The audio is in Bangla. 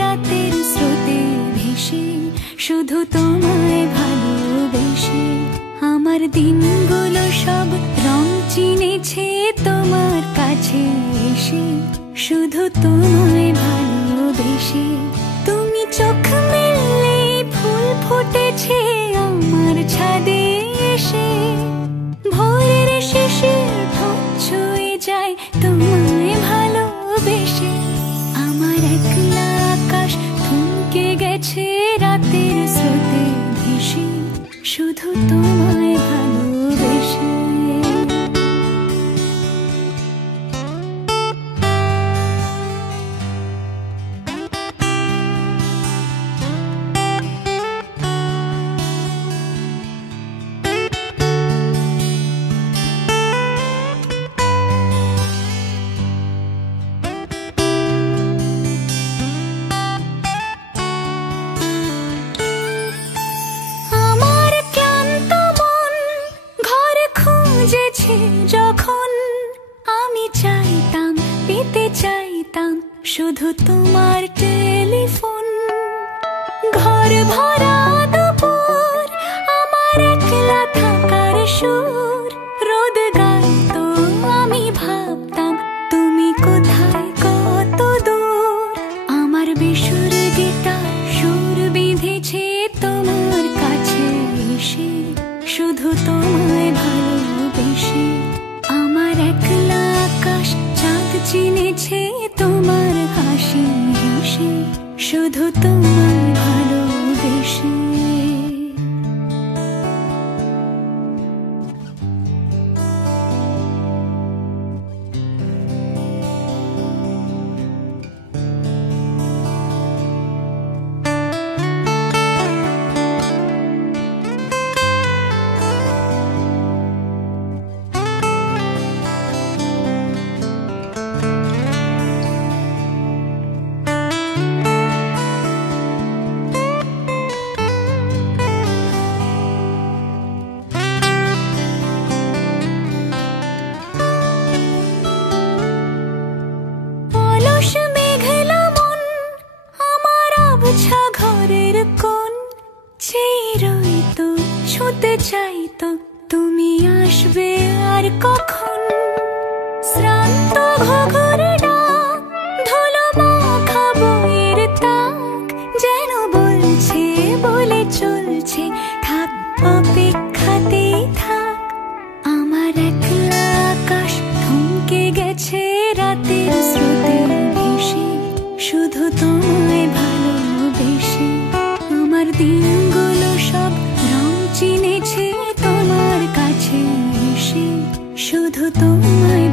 রাতের স্রোতে ভেসে, শুধু তোমায় ভালোবেসে। আমার দিনগুলো সব রং চিনেছে তোমার কাছে এসে, শুধু তোমায় ভালোবেসে। তুমি চোখ মেললে ফুল ফুটেছে আমার ছাদে এসে, ভোরের শিশির ঠোঁট ছুঁয়ে যায় তোমায় ভালোবেসে। আমার একলা আকাশ থমকে গেছে রাতের স্রোতে ভেসে, শুধু তোমায় ভালোবেসে। যখন আমি চাইতাম, পেতে চাইতাম শুধু তোমার টেলিফোন। ঘর ভরা দুপুর, আমার একলা থাকার সুর, রোদ গাইতো আমি ভাবতাম তুমি কোথায় কত দূর। আমার বেসুর গিটার সুর বিঁধেছে তোমার কাছে এসে, শুধু তোমায় ভালোবেসে। আমার একলা আকাশ চাঁদ চিনেছে তোমার হাসি হেসে, শুধু তোমায় ভালোবেসে। ঘরের কোণ চেয়ে রইতো, ছুঁতে চাইতো তুমি আসবে আর কখন। শ্রান্ত ঘুঘুর ডাক, ধুলো মাখা বইয়ের তাক, যেন বলছে বলে চলছে থাক অপেক্ষাতেই থাক। আমার একলা আকাশ থমকে গেছে রাতের স্রোতে ভেসে, শুধু তোমায় ভালোবেসে। আমার দিনগুলো সব রং চিনেছে তোমার কাছে এসে, শুধু তোমায়